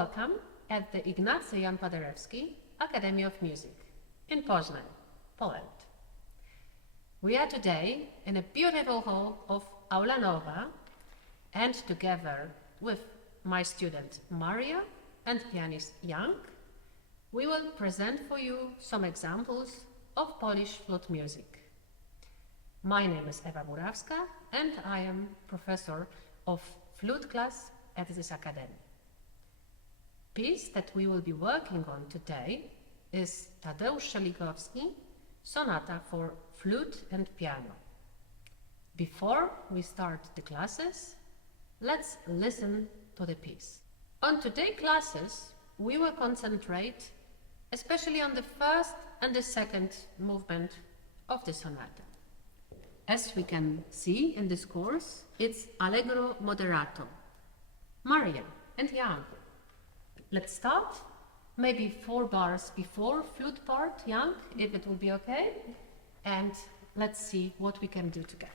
welcome at the Ignacy Jan Paderewski Academy of Music in Poznań, Poland. We are today in a beautiful hall of Aula Nowa, and together with my student Maria and pianist Jan, we will present for you some examples of Polish flute music. My name is Ewa Murawska and I am professor of flute class at this academy. Piece that we will be working on today is Tadeusz Szaligowski Sonata for Flute and Piano. Before we start the classes, let's listen to the piece. On today's classes, we will concentrate especially on the first and the second movement of the sonata. As we can see in this course, it's Allegro moderato. Maria and Jan, let's start. Maybe 4 bars before flute part, Jan, if it will be okay. And let's see what we can do together.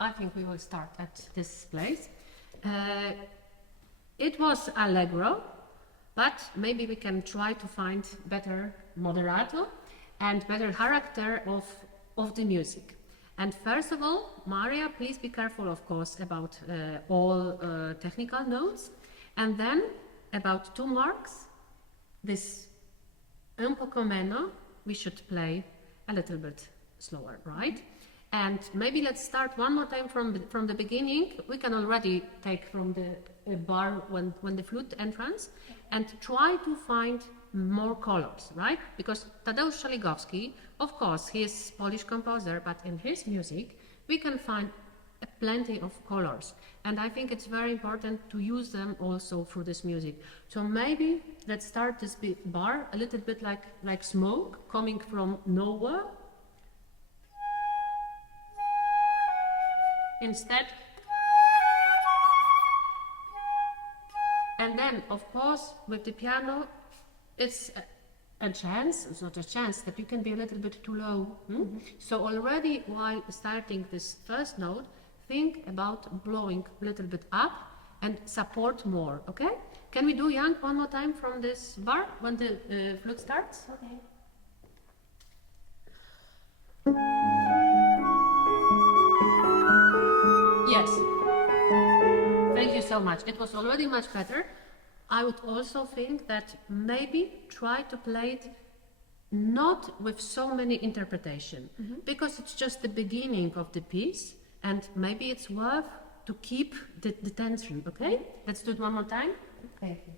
I think we will start at this place. It was Allegro, but maybe we can try to find better moderato and better character of the music. And first of all, Maria, please be careful, of course, about all technical notes. And then about 2 marks, this un poco meno, we should play a little bit slower, right? And maybe let's start one more time from the beginning. We can already take from the bar when the flute entrance and try to find more colors, right? Because Tadeusz Szaligowski, of course, he is Polish composer, but in his music we can find plenty of colors. And I think it's very important to use them also for this music. So maybe let's start this bar a little bit like smoke coming from nowhere. Instead, and then of course with the piano it's a chance, it's not a chance, that you can be a little bit too low. Mm-hmm. So already while starting this first note, think about blowing a little bit up and support more, okay? Can we do, Jan, one more time from this bar when the flute starts? Okay. Yes. Thank you so much. It was already much better. I would also think that maybe try to play it not with so many interpretation, because it's just the beginning of the piece, and maybe it's worth to keep the tension, okay? Let's do it one more time. Thank you.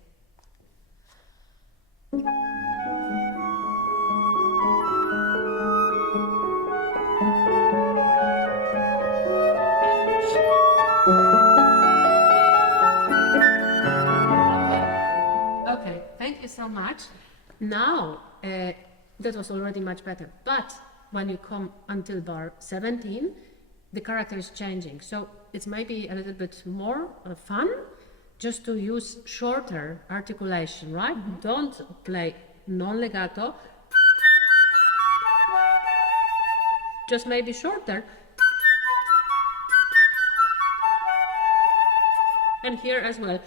Okay, thank you so much. Now, that was already much better, but when you come until bar 17, the character is changing. So it's maybe a little bit more fun just to use shorter articulation, right? Don't play non-legato. Just maybe shorter. And here as well.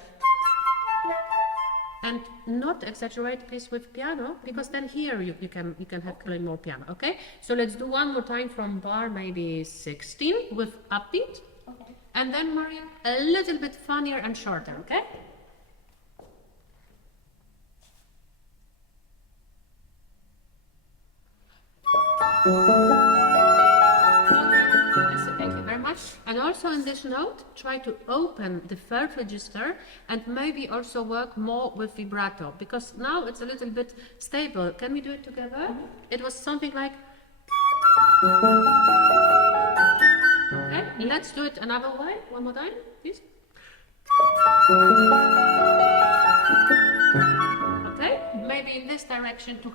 And not exaggerate please with piano, because then here you can have play more piano, okay? So let's do one more time from bar maybe 16 with upbeat. Okay. And then Marian, a little bit funnier and shorter, okay? Thank you very much. And also in this note, try to open the third register and maybe also work more with vibrato, because now it's a little bit stable. Can we do it together? It was something like... Okay, let's do it another way. One more time, please. Okay, maybe in this direction to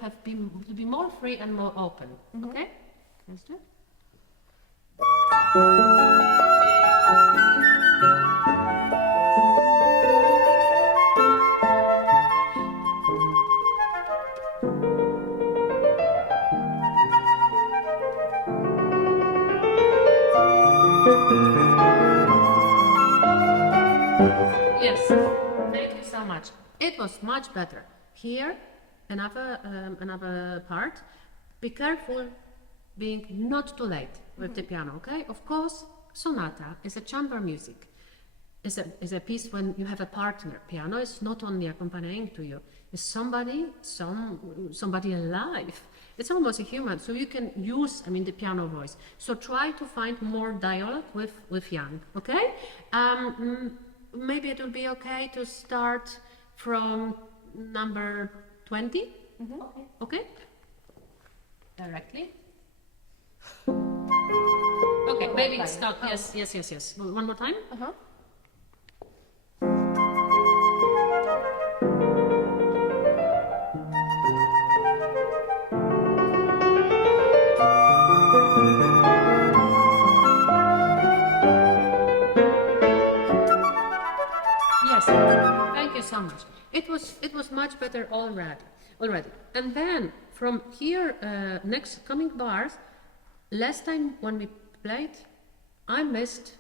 be more free and more open. Okay, let's do it. Yes, thank you so much. It was much better. Here, another part. Be careful being not too late with the piano, okay? Of course, sonata is a chamber music. Is a piece when you have a partner. Piano is not only accompanying to you. It's somebody alive. It's almost a human, so you can use, the piano voice. So try to find more dialogue with young, okay? Maybe it will be okay to start from number 20. Okay. Okay? Directly. Okay, maybe it's not. Yes. One more time. Yes, thank you so much. It was much better already. And then from here, next coming bars, last time when we played, I've missed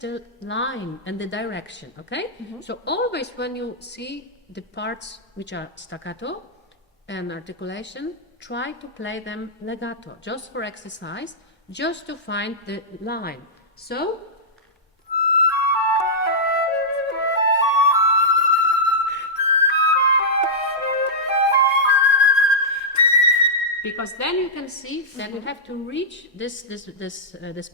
the line and the direction, okay? So always when you see the parts which are staccato and articulation, try to play them legato, just for exercise, just to find the line. So, because then you can see that you have to reach this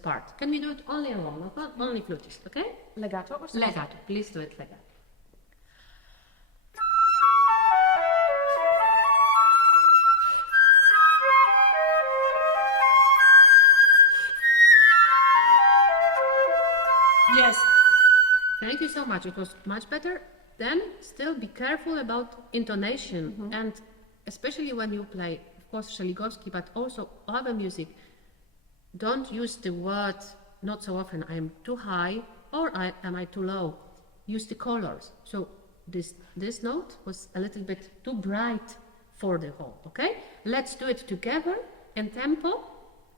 part. Can we do it only alone, not only flutist, okay? Legato or something? Legato, please do it legato. Yes, thank you so much. It was much better. Then still be careful about intonation, and especially when you play, of course, Szeligovski, but also other music. Don't use the word not so often, I am too high or am I too low. Use the colors. So this note was a little bit too bright for the whole, okay? Let's do it together in tempo,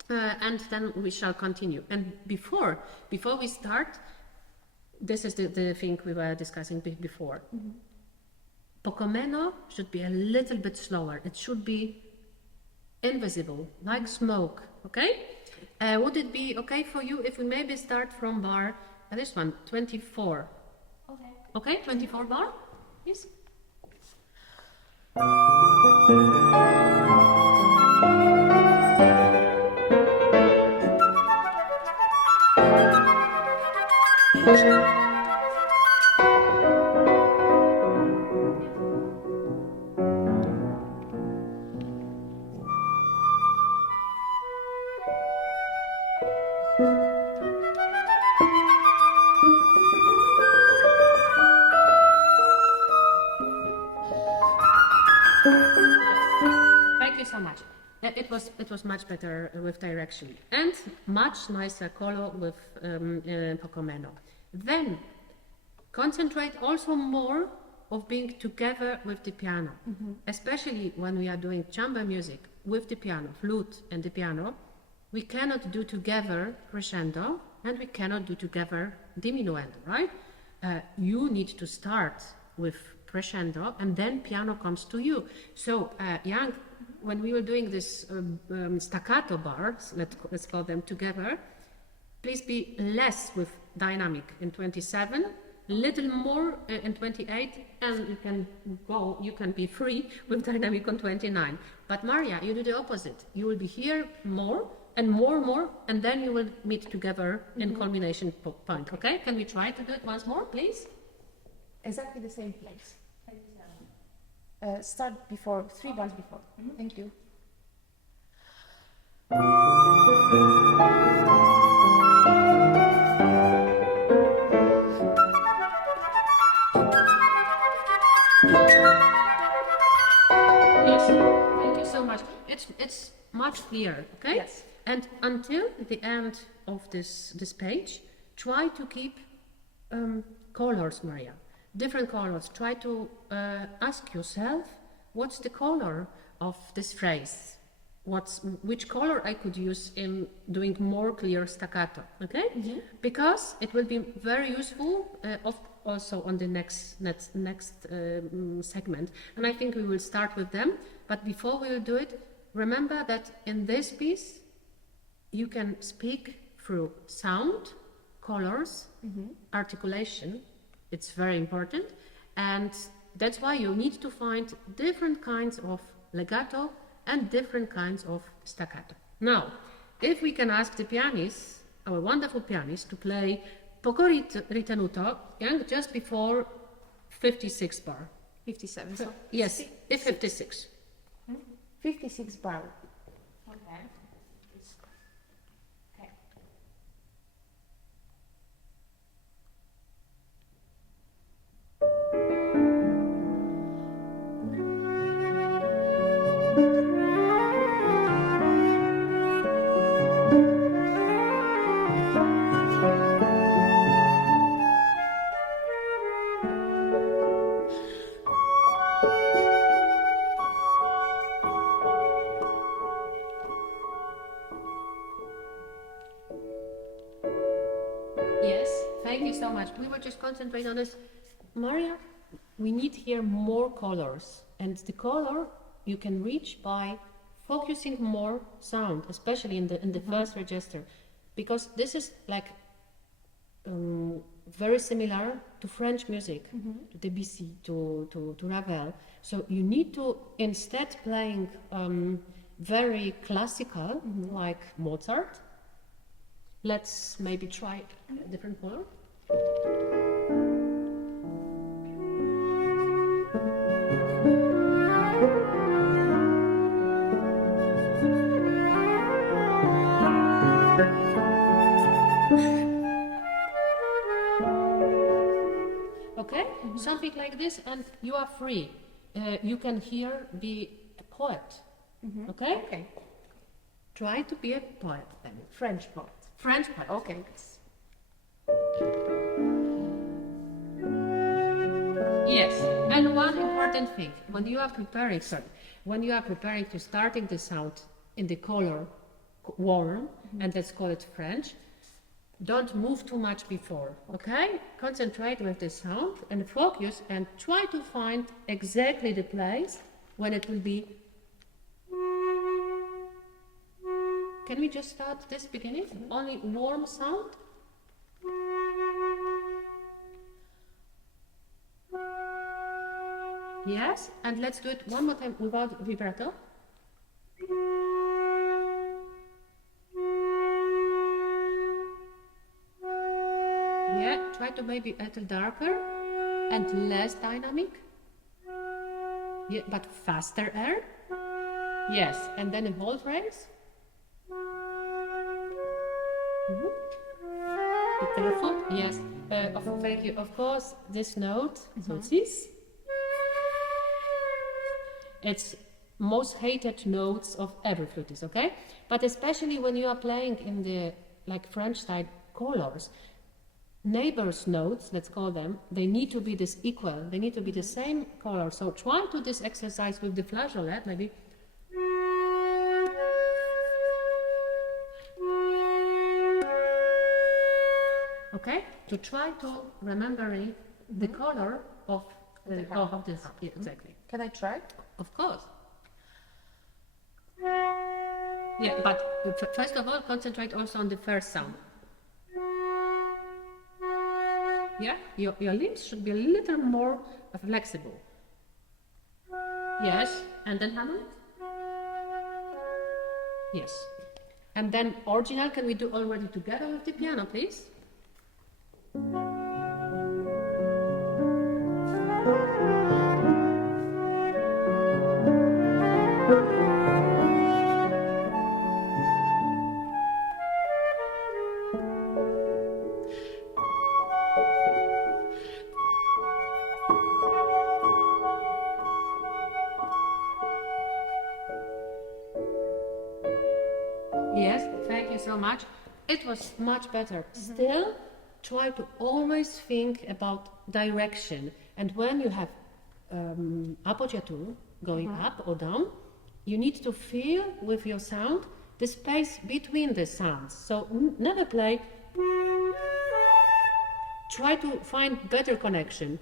and then we shall continue. And before we start, this is the thing we were discussing before. Pocomeno should be a little bit slower. It should be invisible, like smoke, okay? Would it be okay for you if we maybe start from bar, this one, 24? Okay. Okay, 24 bar? Yes. Thank you so much. It was much better with direction and much nicer color with Pocomeno. Then Concentrate also more of being together with the piano, especially when we are doing chamber music with the piano, flute and the piano. We cannot do together crescendo and we cannot do together diminuendo, right? You need to start with crescendo and then piano comes to you. So, Young, when we were doing this staccato bars, let's call them together, please be less with dynamic in 27, little more in 28, and you can be free with dynamic on 29. But Maria, you do the opposite. You will be here more, and then you will meet together in culmination point, okay? Can we try to do it once more, please? Exactly the same place. Start before, 3 bars before. Thank you. Yes, thank you so much. It's much clearer, okay? Yes. And until the end of this page, try to keep colors, Maria. Different colors. Try to ask yourself, what's the color of this phrase? Which color I could use in doing more clear staccato, okay? Because it will be very useful also on the next segment. And I think we will start with them. But before we will do it, remember that in this piece, you can speak through sound, colors, articulation. It's very important. And that's why you need to find different kinds of legato and different kinds of staccato. Now, if we can ask the pianist, our wonderful pianist, to play poco ritenuto, just before 56 bar. 57. So Yes, if 56. 56 bar. Okay. Okay. Yes, thank you so much. We will just concentrate on this. Maria, we need here more colors. And the color you can reach by focusing more sound, especially in the first register. Because this is like very similar to French music, to Debussy, to Ravel. So you need to, instead playing very classical, like Mozart, let's maybe try a different color. Okay, something like this, and you are free. You can here be a poet. Okay? Okay. Try to be a poet then. French part. French poet. Okay. Yes, and one important thing, when you are preparing to starting the sound in the color warm, and let's call it French, don't move too much before, okay? Concentrate with the sound and focus and try to find exactly the place when it will be. Can we just start this beginning? Only warm sound? Yes, and let's do it one more time without vibrato. Yeah, try to maybe a little darker and less dynamic. Yeah, but faster air. Yes, and then a whole phrase. Be careful. Yes, thank you. Of course, this note, so this. It's most hated notes of every flutist, okay? But especially when you are playing in the like French style colors, neighbors' notes, let's call them, they need to be this equal, they need to be the same color. So try to this exercise with the flageolet, maybe. Okay, to try to remembering the color of this. Yeah, exactly. Can I try? Of course. Yeah, but first of all, concentrate also on the first sound. Yeah, your limbs should be a little more flexible. Yes, and then hammer it. Yes. And then original, can we do already together with the piano, please? Yes, thank you so much. It was much better. Still, try to always think about direction. And when you have appoggiatura going up or down, you need to feel with your sound the space between the sounds. So never play. Try to find better connection.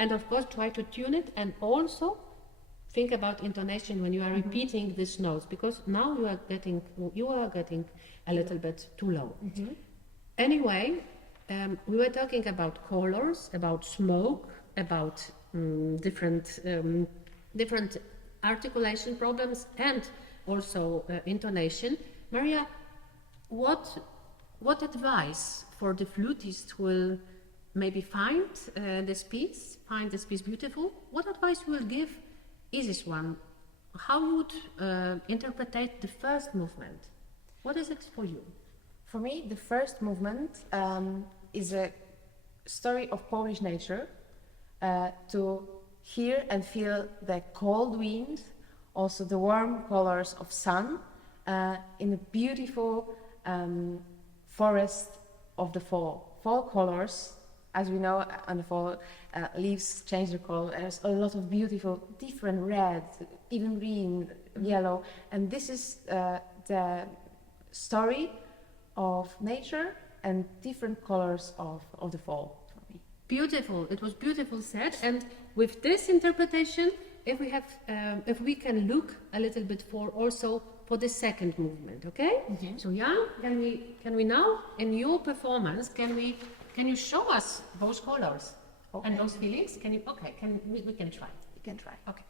And of course, try to tune it, and also think about intonation when you are repeating these notes, because now you are getting a little bit too low. Anyway, we were talking about colors, about smoke, about different articulation problems, and also intonation. Maria, what advice for the flutist will maybe find this piece beautiful? What advice you will give is this one? How you would interpret the first movement? What is it for you? For me, the first movement is a story of Polish nature, to hear and feel the cold wind, also the warm colors of sun, in a beautiful forest of the fall. Fall colors, as we know, on the fall, leaves change their color. There's a lot of beautiful, different red, even green, yellow, and this is the story of nature and different colors of the fall for me. Beautiful. It was beautiful said. And with this interpretation, if we can look a little bit for the second movement, okay? So Jan, can we now in your performance can you show us those colors and those feelings? Can you? Okay, we can try. We can try. Okay.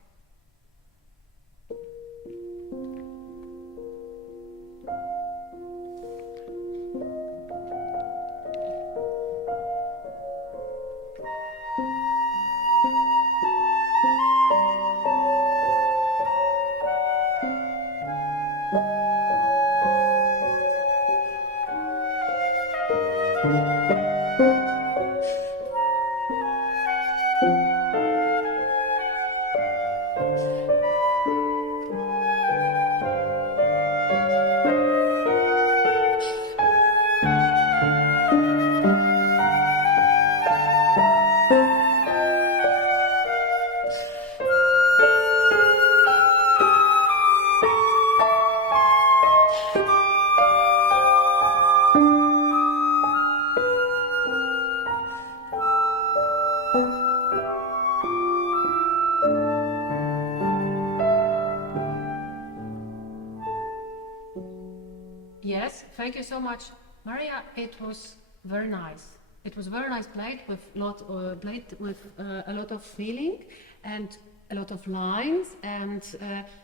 Yes, thank you so much, Maria. It was very nice. It was very nice played with a lot of feeling and a lot of lines, and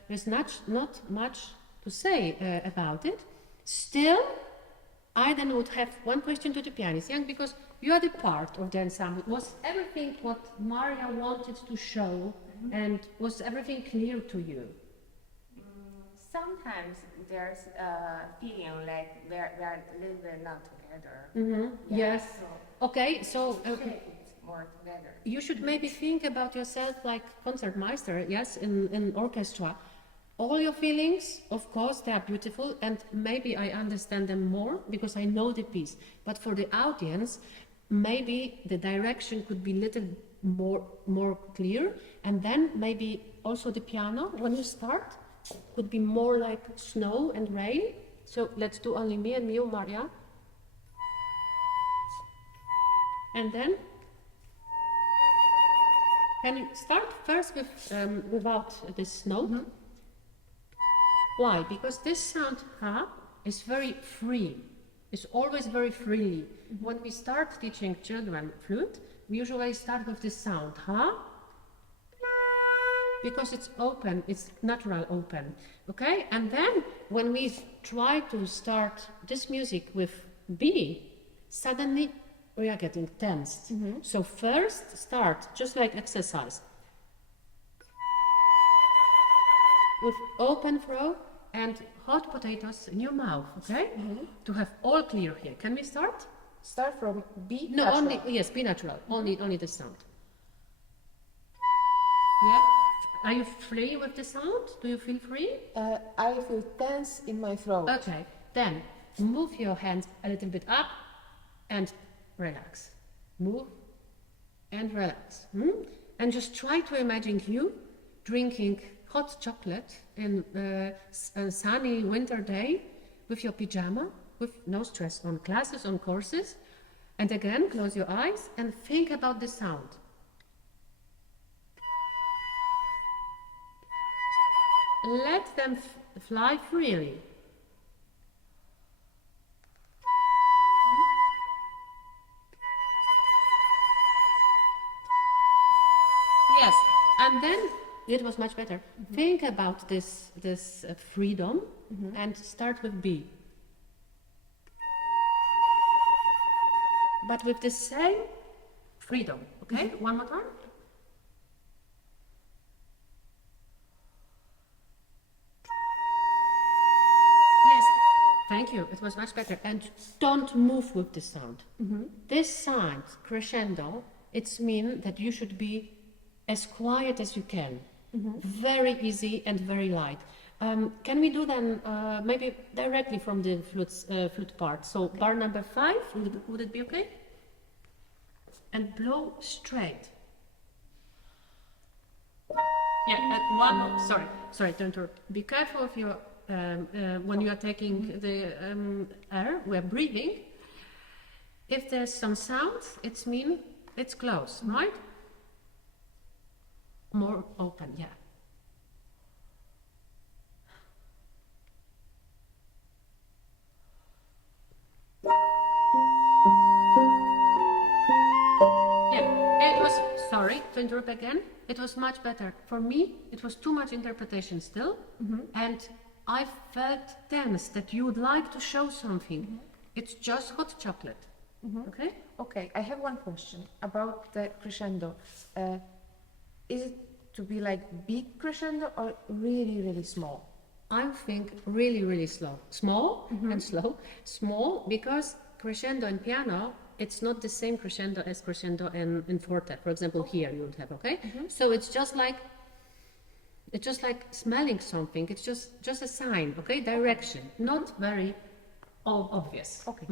there's not much to say about it. Still, I then would have one question to the pianist, Jan, because you are the part of the ensemble. Was everything what Maria wanted to show, and was everything clear to you? Sometimes there's a feeling like we are a little bit not together. Yes. Okay, so It's more together. you should maybe think about yourself like concertmeister, yes, in orchestra. All your feelings, of course, they are beautiful, and maybe I understand them more because I know the piece. But for the audience, maybe the direction could be little more clear, and then maybe also the piano, when you start, could be more like snow and rain. So let's do only me and you, Maria. And then, can you start first with without this snow? Why? Because this sound ha is very free. It's always very freely. When we start teaching children flute, we usually start with this sound ha, because it's open, it's natural open. Okay? And then when we try to start this music with B, suddenly we are getting tensed. So first start, just like exercise, with open throat and hot potatoes in your mouth, okay? To have all clear here. Can we start? Start from B. No, natural. only, yes, be natural. Only the sound. Yeah. Are you free with the sound? Do you feel free? I feel tense in my throat. Okay. Then move your hands a little bit up and relax. Move and relax. And just try to imagine you drinking hot chocolate in a sunny winter day with your pyjama, with no stress on classes, on courses. And again, close your eyes and think about the sound. Let them fly freely. Yes, and then it was much better. Think about this freedom and start with B. But with the same freedom, okay? One more time. Yes, thank you. It was much better. And don't move with the sound. This sound, crescendo, it's mean that you should be as quiet as you can. Very easy and very light. Can we do then maybe directly from the flute part? So bar number 5, would it be okay? And blow straight. Yeah, sorry to interrupt. Be careful of your when you are taking the air. We're breathing. If there's some sound, it's mean it's close, right? More open, yeah. Yeah, it was, sorry to interrupt again, it was much better. For me, it was too much interpretation still, and I felt tense that you would like to show something. It's just hot chocolate, okay? Okay, I have one question about the crescendo. Is it to be like big crescendo or really, really small? I think really, really slow. Small and slow. Small because crescendo in piano, it's not the same crescendo as crescendo in forte. For example, here you would have, okay? So it's just like smelling something. It's just a sign, okay? Direction, not very obvious. Okay.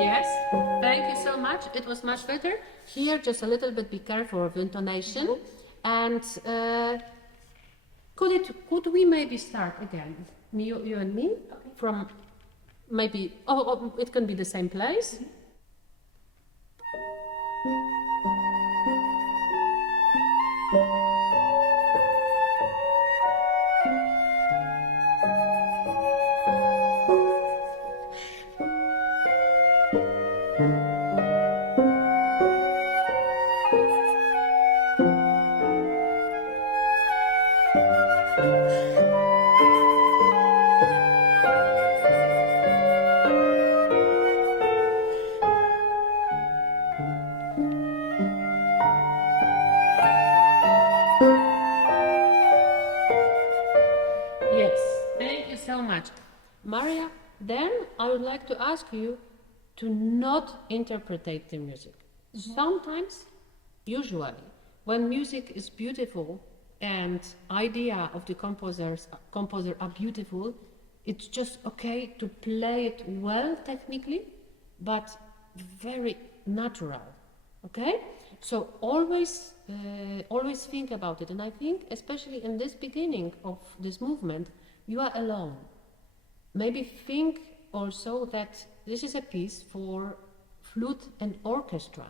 Yes, thank you so much. It was much better. Here, just a little bit be careful of intonation. And could we maybe start again? You and me? From maybe, it can be the same place. Yes, thank you so much. Maria, then to ask you to not interpret the music. Sometimes, usually, when music is beautiful and idea of the composer are beautiful, it's just okay to play it well technically, but very natural. Okay? So always think about it. And I think, especially in this beginning of this movement, you are alone. Maybe think also that this is a piece for flute and orchestra.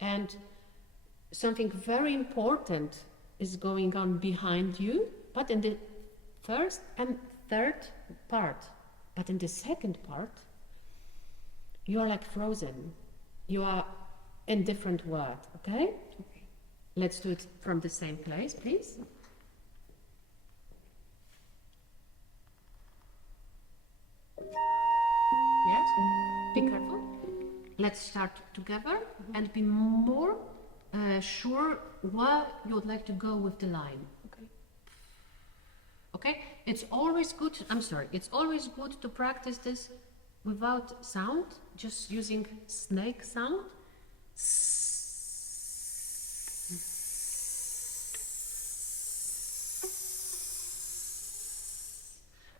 And something very important is going on behind you, but in the first and third part. But in the second part, you are like frozen. You are in different world, okay? Let's do it from the same place, please. Yes, be careful. Let's start together and be more sure where you would like to go with the line. Okay? It's always good, it's always good to practice this without sound, just using snake sound.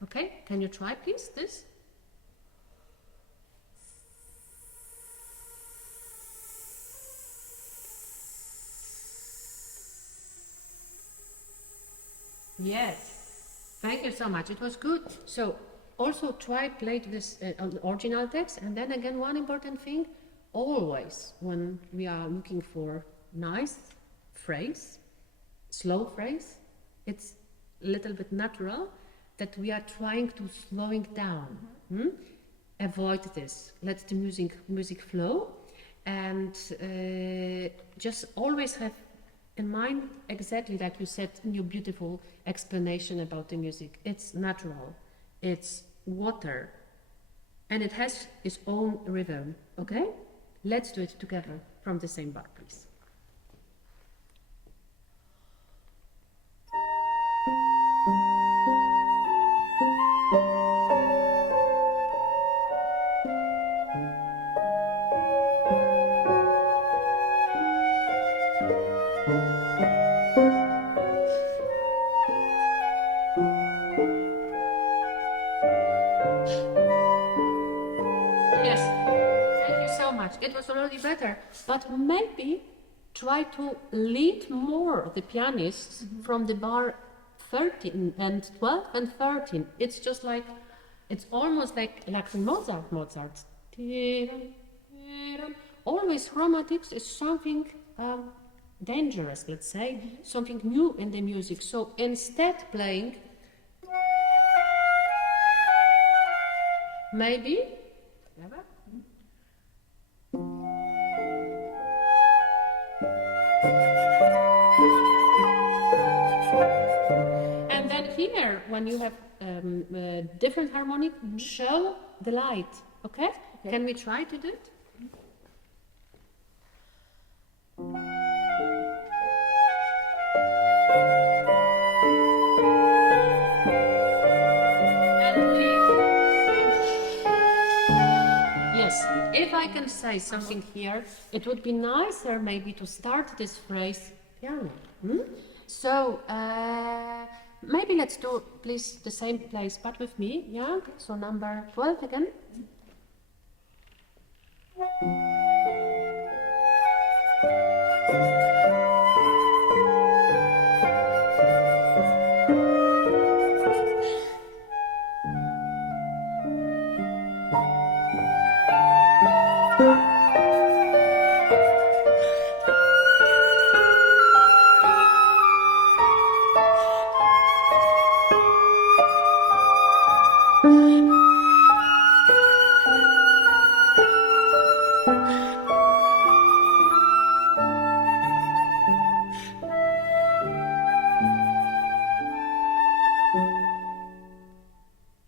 Okay, can you try please this? Yes, thank you so much. It was good. So also try play this on the original text, and then again one important thing, always when we are looking for nice phrase, slow phrase, it's a little bit natural that we are trying to slowing down. Avoid this. Let the music flow, and just always have in mind exactly like you said in your beautiful explanation about the music. It's natural, it's water, and it has its own rhythm, okay? Let's do it together from the same bar, please. It was already better, but maybe try to lead more the pianists from the bar 13 and 12 and 13. It's just like, it's almost like Mozart. Always chromatics is something dangerous, let's say, something new in the music. So instead playing, maybe, and then here, when you have different harmonic, show the light, okay? Can we try to do it? Yes, if I can say something here, it would be nicer maybe to start this phrase piano. So maybe let's do please the same place but with me, yeah? So number 12 again.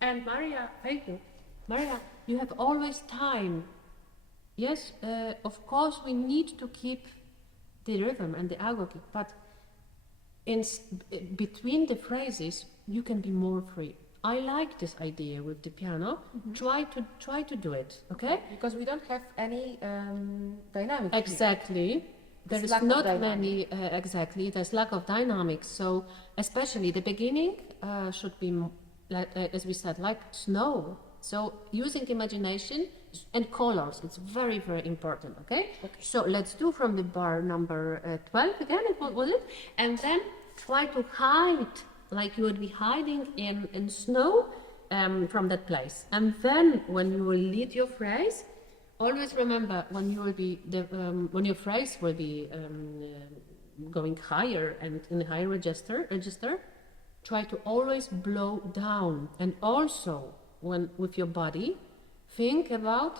And Maria, thank you. Maria, you have always time. Yes, of course we need to keep the rhythm and the algorithm, but between the phrases you can be more free. I like this idea with the piano. Try to do it, okay? Because we don't have any dynamic. Exactly. There is lack of not dynamic. many, exactly, there's lack of dynamics. So especially the beginning should be, as we said, like snow. So using imagination and colors, it's very, very important, okay? So let's do from the bar number 12 again, what was it? And then try to hide, like you would be hiding in snow from that place. And then when you will lead your phrase, always remember when you will be when your phrase will be going higher and in a higher register, try to always blow down, and also when with your body, think about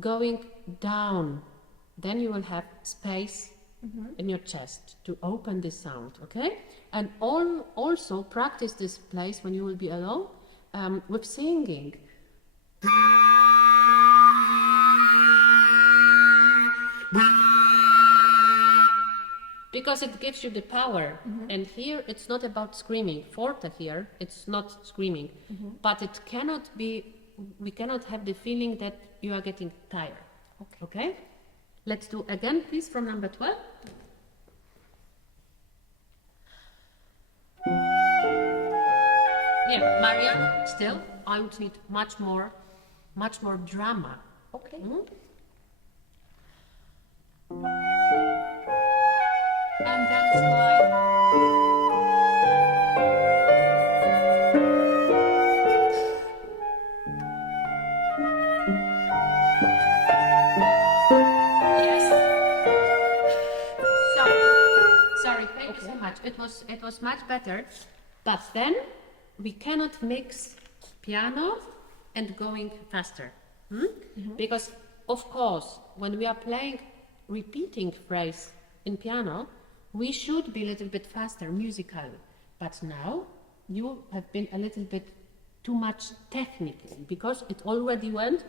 going down. Then you will have space in your chest to open the sound, okay? And also practice this place when you will be alone with singing. Because it gives you the power. And here it's not about screaming. Forte here, it's not screaming. But it cannot be, we cannot have the feeling that you are getting tired. Okay? Let's do again, please, from number 12. Yeah, Marianne, still, I would need much more drama. Okay. And that's why. Yes. Sorry, thank you so much. It was much better, but then we cannot mix piano and going faster. Because of course, when we are playing repeating phrase in piano, we should be a little bit faster musically. But now you have been a little bit too much technical because it already went.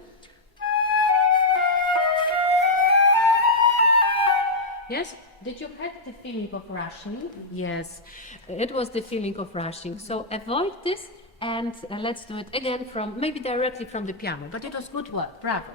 Yes? Did you have the feeling of rushing? Yes, it was the feeling of rushing. So avoid this and let's do it again from, maybe directly from the piano. But it was good work. Bravo.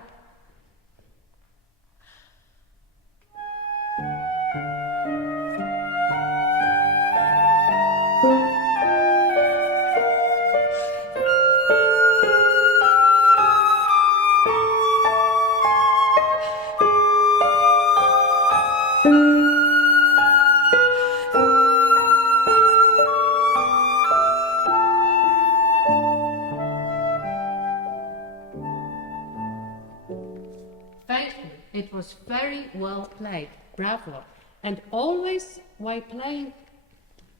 Thank you. It was very well played. Bravo. And always, while playing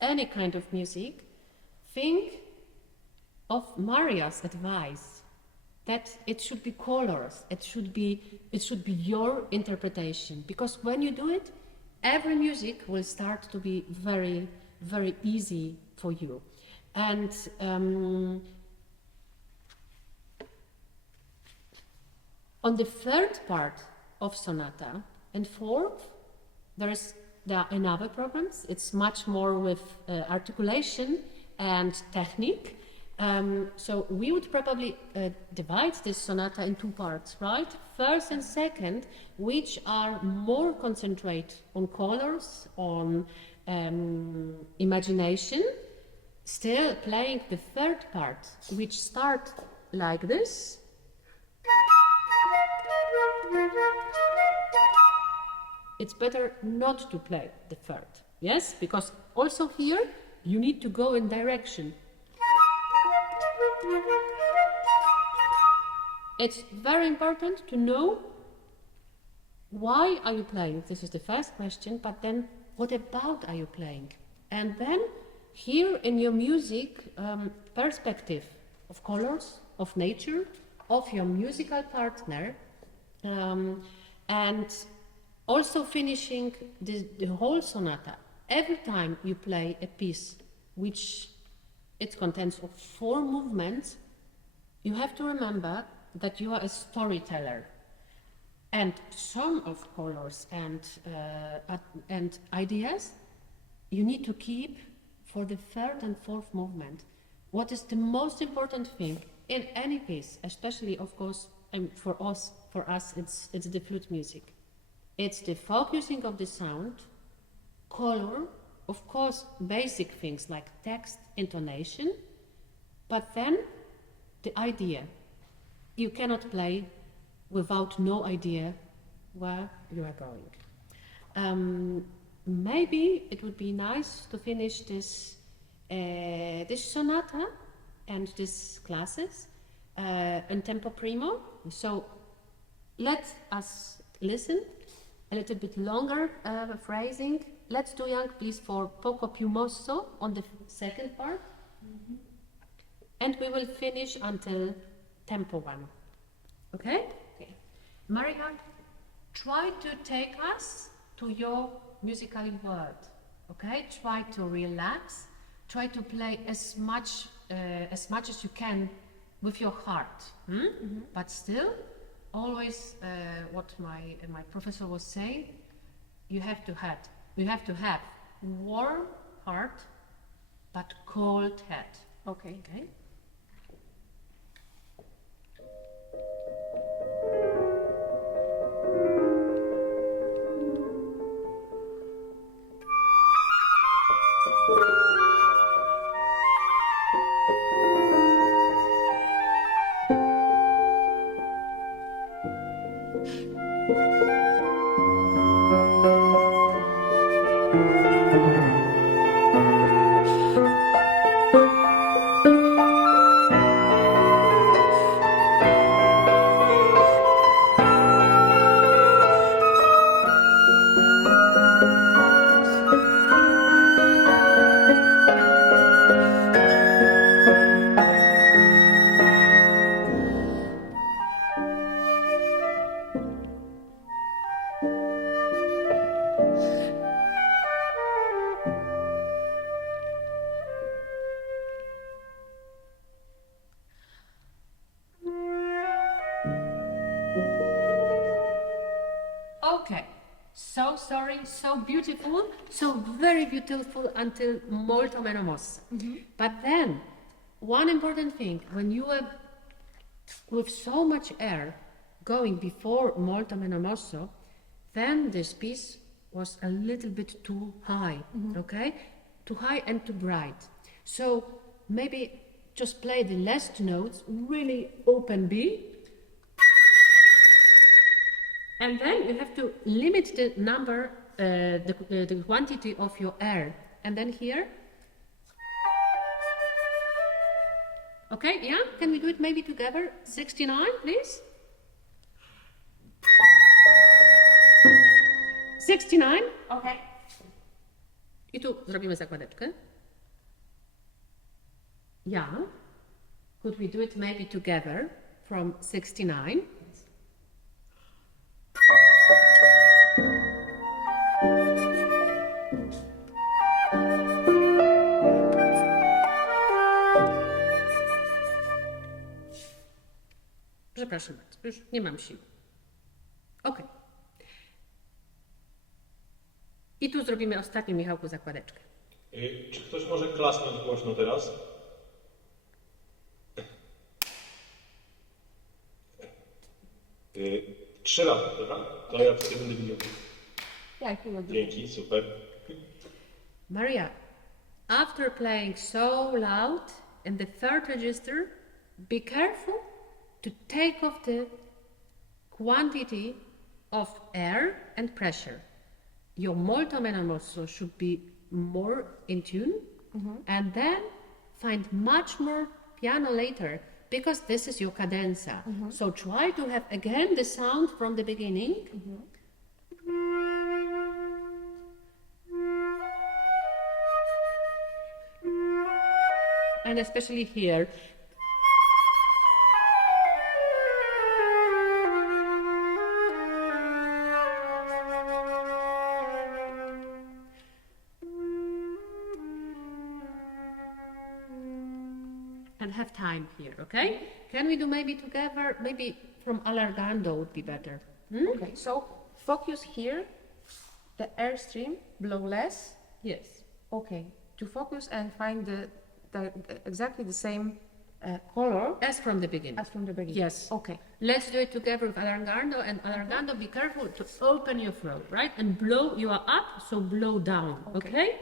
any kind of music, think of Maria's advice that it should be colors. It should be your interpretation. Because when you do it, every music will start to be very, very easy for you. And on the third part of sonata and fourth, there are another problems. It's much more with articulation and technique. So we would probably divide this sonata in two parts, right? First and second, which are more concentrate on colors, on imagination. Still playing the third part, which start like this. It's better not to play the third, yes? Because also here, you need to go in direction. It's very important to know why are you playing. This is the first question, but then what about are you playing? And then here in your music, perspective of colors, of nature, of your musical partner, and also finishing the whole sonata. Every time you play a piece which it contains of 4 movements, you have to remember that you are a storyteller. And some of colors and ideas you need to keep for the third and fourth movement. what is the most important thing in any piece, especially of course for us it's the flute music. It's the focusing of the sound, color, of course basic things like text, intonation, but then the idea. You cannot play without no idea where you are going. Maybe it would be nice to finish this sonata and these classes in tempo primo. So let us listen a little bit longer phrasing. Let's do, young, please, for poco più mosso on the second part. And we will finish until tempo 1. Okay? Okay. Maria, try to take us to your musical world. Okay? Try to relax. Try to play as much as you can with your heart. But still, always what my professor was saying, you have to have warm heart, but cold head. Okay. Okay? Okay, so sorry, so beautiful, so very beautiful until molto meno mossa. But then, one important thing, when you are with so much air going before molto meno mosso, then this piece was a little bit too high, okay? Too high and too bright. So maybe just play the last notes, really open B, and then you have to limit the number, the quantity of your air. And then here. Okay, yeah? Can we do it maybe together? 69, please. 69. Okay. I tu zrobimy zakładeczkę. Yeah. Could we do it maybe together from 69? Przepraszam bardzo, już nie mam siły. Ok. I tu zrobimy ostatnią, Michałku, zakładeczkę. Czy ktoś może klasnąć głośno teraz? Trzy razy, dobra? To ja wtedy będę widział. Yeah, he will do. Dzięki, super. Maria, after playing so loud in the third register, be careful to take off the quantity of air and pressure. Your molto meno mosso should be more in tune, and then find much more piano later, because this is your cadenza. So try to have again the sound from the beginning. And especially here. And have time here, okay? Can we do maybe together? Maybe from allargando would be better. Okay, so focus here, the airstream, blow less. Yes. Okay, to focus and find the exactly the same color As from the beginning. as from the beginning. Yes. Okay. Let's do it together with allargando, and allargando, be careful to open your throat, right? And blow, you are up, so blow down, okay?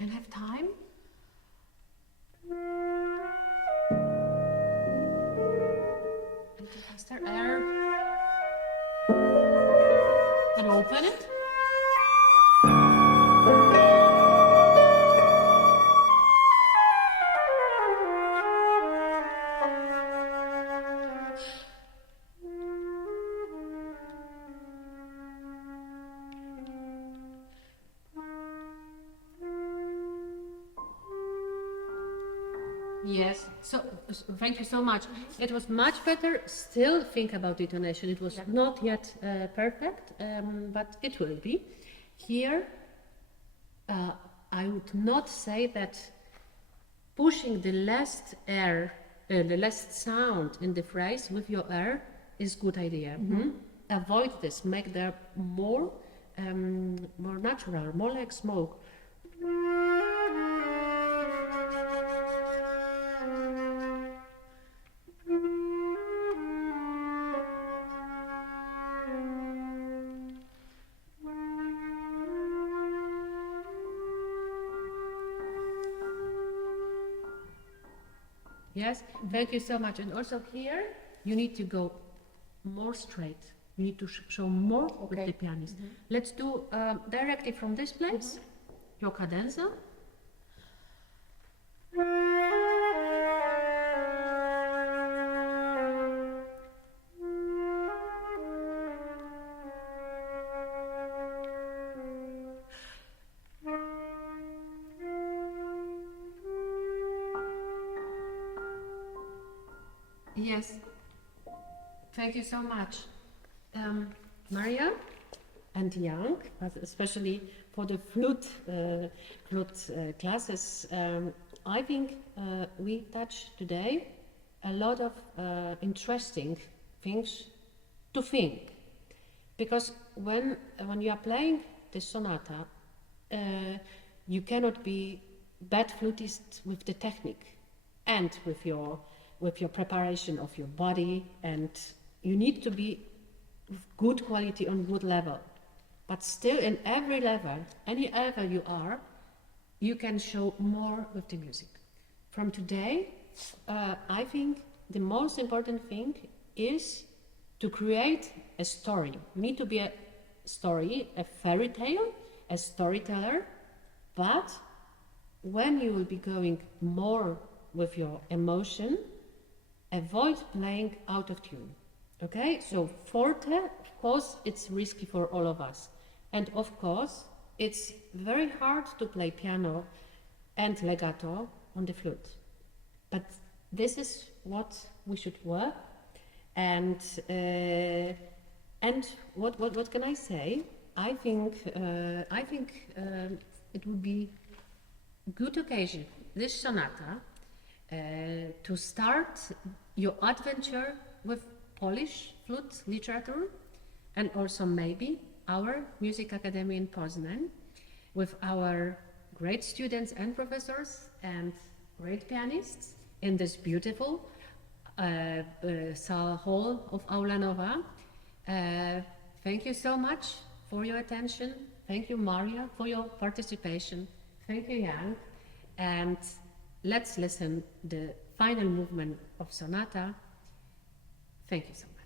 And have time. And take faster air. And open it. Yes, so thank you so much. It was much better. Still think about the intonation. It was not yet perfect, but it will be. Here, I would not say that pushing the last air, the last sound in the phrase with your air is good idea. Avoid this. Make them more natural, more like smoke. Yes, thank you so much. And also here, you need to go more straight. You need to show more with the pianist. Let's do directly from this place, your cadenza. Yes, thank you so much. Maria and Young, but especially for the flute classes, I think we touched today a lot of interesting things to think. Because when you are playing the sonata, you cannot be bad flutist with the technique and with your preparation of your body, and you need to be good quality on good level. But still, in every level, any level you are, you can show more with the music. From today, I think the most important thing is to create a story. You need to be a story, a fairy tale, a storyteller, but when you will be going more with your emotion, avoid playing out of tune. Okay, so forte, of course, it's risky for all of us. And of course, it's very hard to play piano and legato on the flute. But this is what we should work. And what can I say? I think it would be a good occasion, this sonata, to start your adventure with Polish flute literature, and also maybe our music academy in Poznan with our great students and professors and great pianists in this beautiful hall of Aula Nova. Thank you so much for your attention. Thank you, Maria, for your participation. Thank you, Jan. And let's listen the final movement of sonata. Thank you so much.